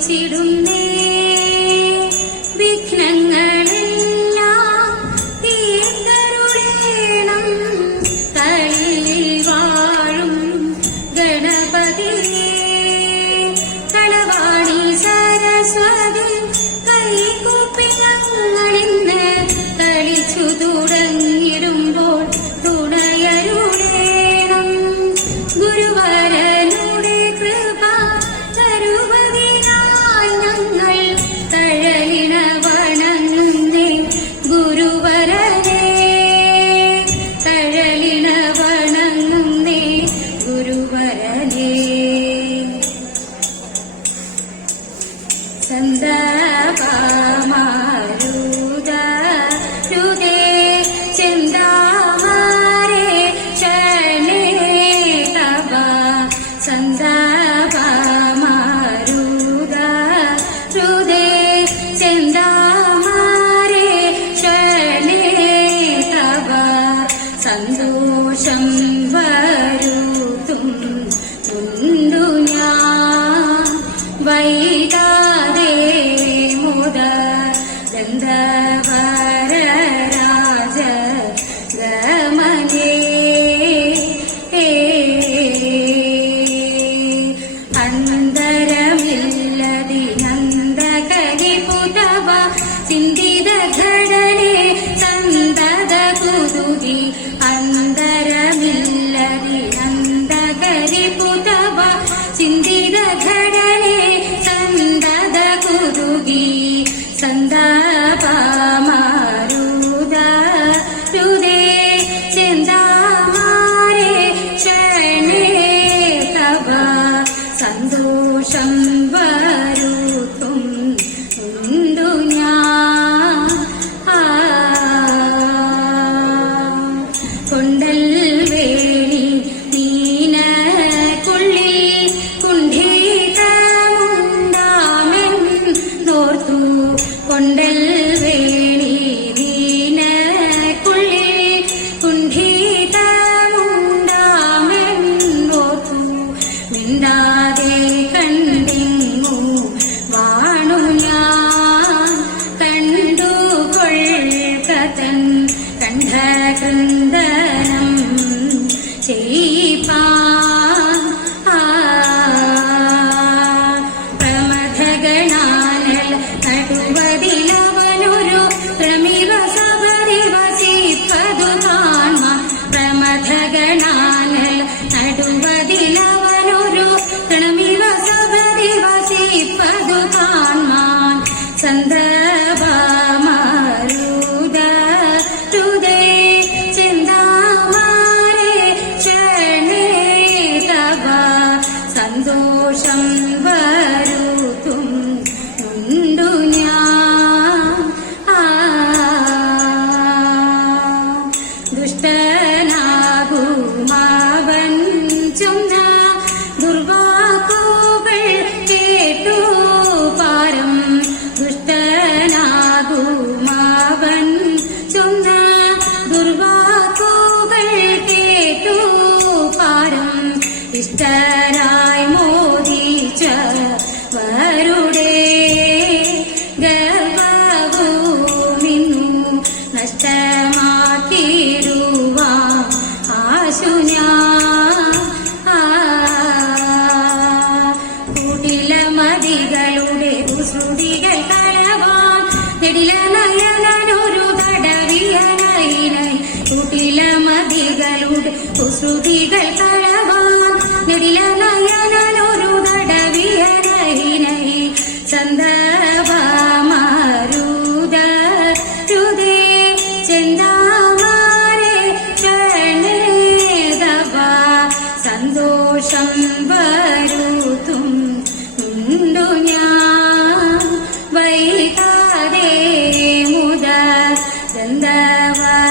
ജയിച്ചിടുന്നേ വിഘ്നങ്ങളെല്ലാം തീർത്തരുടേണം കളിയിൽ വാഴും ഗണപതിയെ. കളവാണി സരസ്വതി കൈകൂപ്പിനങ്ങൾ സന്തോഷം വരുത്തും ഞാൻ വൈ കുണ്ടൽ വേണി നീനക്കുള്ളിൽ കുണ്ഠിതമുണ്ടാമെന്നോത്തു മിണ്ടാതെ കണ്ടിങ്ങു. വാണു ഞാൻ കണ്ടുകൊള്ളുക തൻ. കണ്ഠകൃ സന്തോഷം വരുത്തും. ഉണ്ടു ഞാൻ. ദുഷ്ടനാകുമാവൻ ചൊന്ന ദുർവാക്കുകൾ കേട്ടു പാരം. ദുഷ്ടനാകുമാവൻ ചൊന്ന ദുർവാക്കുകൾ കേട്ടു ഇഷ്ട നദികളുടെ കുസൃതികൾ തലവാൻ നെടില നയനൊരു തടവിയ നൈനായി കുട്ടില മതികളുടെ കുസൃതികൾ നെടില നയനൊരു തടവിയ നൈനായി ചന്ദവാമാരുത രുതേ ചെന്താമാരെ ചണേതവ സന്തോഷം വരൂ. Bye.